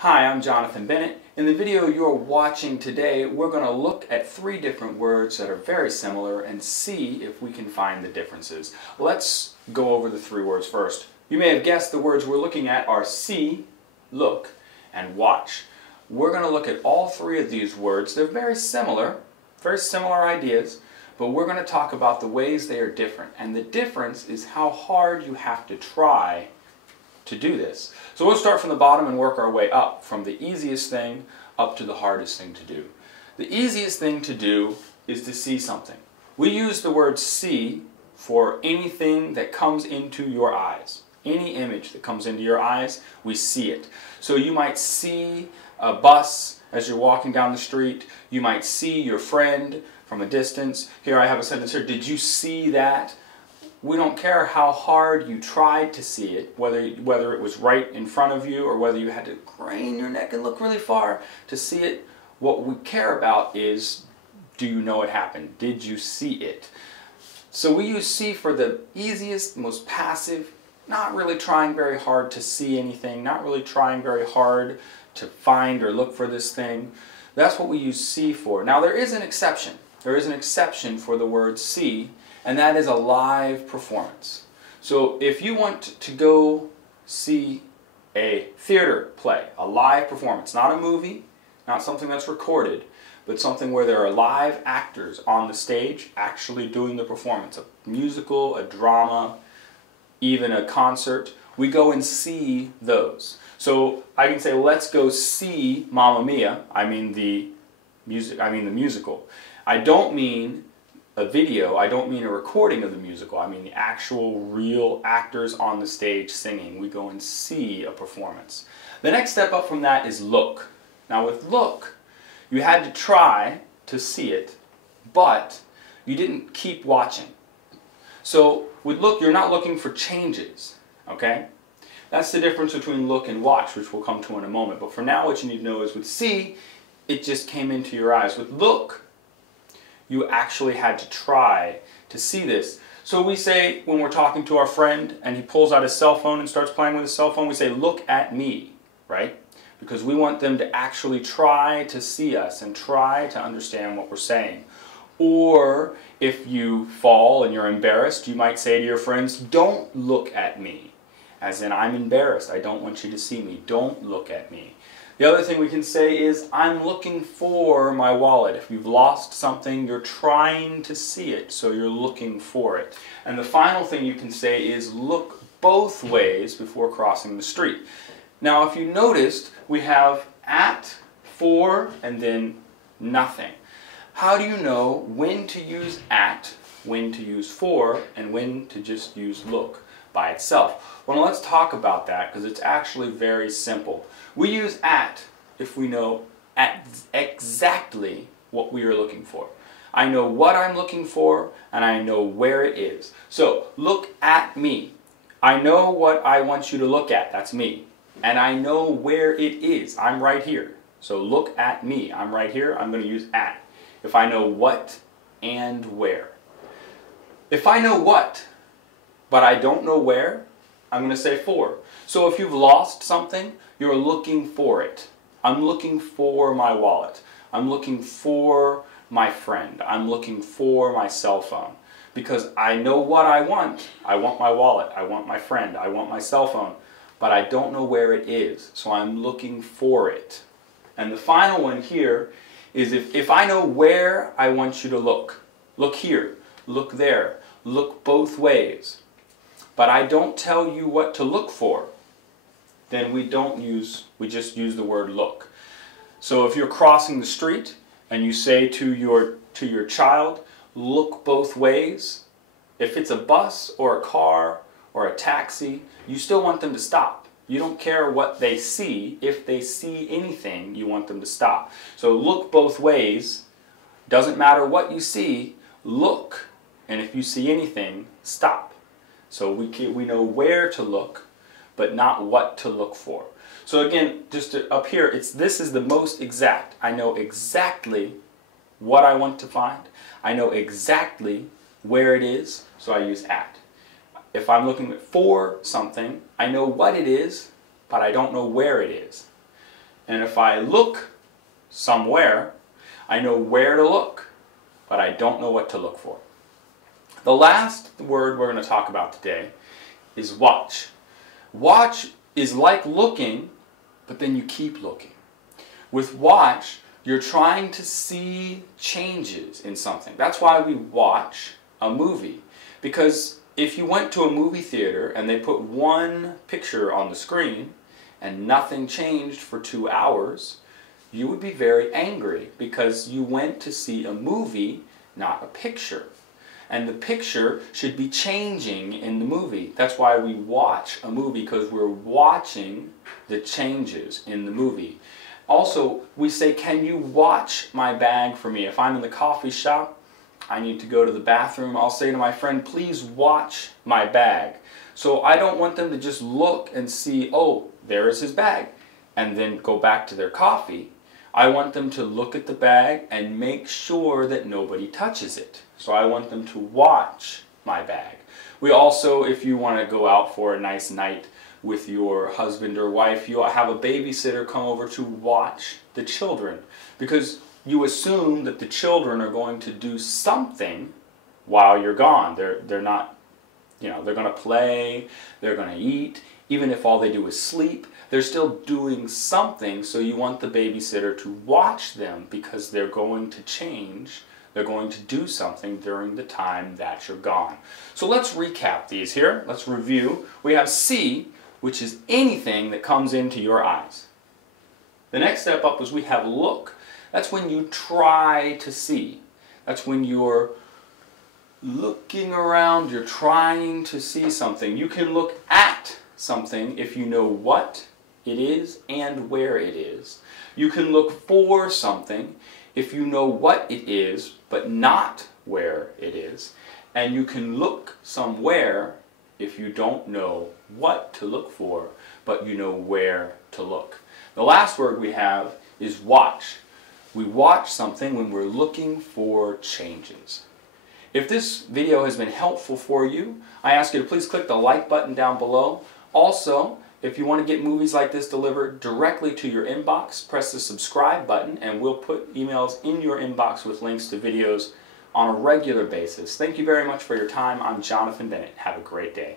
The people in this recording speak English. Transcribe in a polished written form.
Hi, I'm Jonathan Bennett. In the video you're watching today, we're going to look at three different words that are very similar and see if we can find the differences. Let's go over the three words first. You may have guessed the words we're looking at are see, look, and watch. We're going to look at all three of these words. They're very similar ideas, but we're going to talk about the ways they are different. And the difference is how hard you have to try to do this. So we'll start from the bottom and work our way up, from the easiest thing up to the hardest thing to do. The easiest thing to do is to see something. We use the word see for anything that comes into your eyes. Any image that comes into your eyes, we see it. So you might see a bus as you're walking down the street. You might see your friend from a distance. Here I have a sentence here. Did you see that? We don't care how hard you tried to see it, whether it was right in front of you or whether you had to crane your neck and look really far to see it. What we care about is, do you know it happened? Did you see it? So we use see for the easiest, most passive, not really trying very hard to see anything, not really trying very hard to find or look for this thing. That's what we use see for. Now there is an exception. There is an exception for the word see, and that is a live performance. So if you want to go see a theater play, a live performance, not a movie, not something that's recorded, but something where there are live actors on the stage actually doing the performance, a musical, a drama, even a concert, we go and see those. So I can say, let's go see Mamma Mia. I mean the musical. I don't mean a video, I don't mean a recording of the musical, I mean the actual real actors on the stage singing. We go and see a performance. The next step up from that is look. Now with look, you had to try to see it, but you didn't keep watching. So with look, you're not looking for changes, okay? That's the difference between look and watch, which we'll come to in a moment. But for now, what you need to know is with see, it just came into your eyes. With look, you actually had to try to see this. So we say, when we're talking to our friend and he pulls out his cell phone and starts playing with his cell phone, we say, look at me, right? Because we want them to actually try to see us and try to understand what we're saying. Or if you fall and you're embarrassed, you might say to your friends, don't look at me. As in, I'm embarrassed, I don't want you to see me, don't look at me. The other thing we can say is, I'm looking for my wallet. If you've lost something, you're trying to see it, so you're looking for it. And the final thing you can say is, look both ways before crossing the street. Now, if you noticed, we have at, for, and then nothing. How do you know when to use at, when to use for, and when to just use look by itself? Well, let's talk about that, because it's actually very simple. We use at if we know exactly what we are looking for. I know what I'm looking for, and I know where it is. So, look at me. I know what I want you to look at, that's me. And I know where it is, I'm right here. So look at me, I'm right here, I'm going to use at. If I know what and where. If I know what, but I don't know where, I'm going to say for. So if you've lost something, you're looking for it. I'm looking for my wallet. I'm looking for my friend. I'm looking for my cell phone. Because I know what I want. I want my wallet. I want my friend. I want my cell phone. But I don't know where it is. So I'm looking for it. And the final one here is if I know where I want you to look. Look here. Look there. Look both ways. But I don't tell you what to look for, then we just use the word look. So if you're crossing the street and you say to your child, look both ways, if it's a bus or a car or a taxi, you still want them to stop. You don't care what they see. If they see anything, you want them to stop. So look both ways. Doesn't matter what you see, look. And if you see anything, stop. So we know where to look, but not what to look for. So again, just up here, this is the most exact. I know exactly what I want to find. I know exactly where it is, so I use at. If I'm looking for something, I know what it is, but I don't know where it is. And if I look somewhere, I know where to look, but I don't know what to look for. The last word we're going to talk about today is watch. Watch is like looking, but then you keep looking. With watch, you're trying to see changes in something. That's why we watch a movie. Because if you went to a movie theater and they put one picture on the screen and nothing changed for 2 hours, you would be very angry because you went to see a movie, not a picture. And the picture should be changing in the movie. That's why we watch a movie, because we're watching the changes in the movie. Also, we say, can you watch my bag for me? If I'm in the coffee shop, I need to go to the bathroom, I'll say to my friend, please watch my bag. So I don't want them to just look and see, oh, there is his bag, and then go back to their coffee. I want them to look at the bag and make sure that nobody touches it. So I want them to watch my bag. We also, if you want to go out for a nice night with your husband or wife, you'll have a babysitter come over to watch the children, because you assume that the children are going to do something while you're gone. They're not, they're going to play, they're going to eat. Even if all they do is sleep, they're still doing something, so you want the babysitter to watch them because they're going to change, they're going to do something during the time that you're gone. So let's recap these here. Let's review. We have see, which is anything that comes into your eyes. The next step up is we have look. That's when you try to see. That's when you're looking around, you're trying to see something. You can look at something if you know what it is and where it is. You can look for something if you know what it is but not where it is. And you can look somewhere if you don't know what to look for but you know where to look. The last word we have is watch. We watch something when we're looking for changes. If this video has been helpful for you, I ask you to please click the like button down below. Also, if you want to get movies like this delivered directly to your inbox, press the subscribe button and we'll put emails in your inbox with links to videos on a regular basis. Thank you very much for your time. I'm Jonathan Bennett. Have a great day.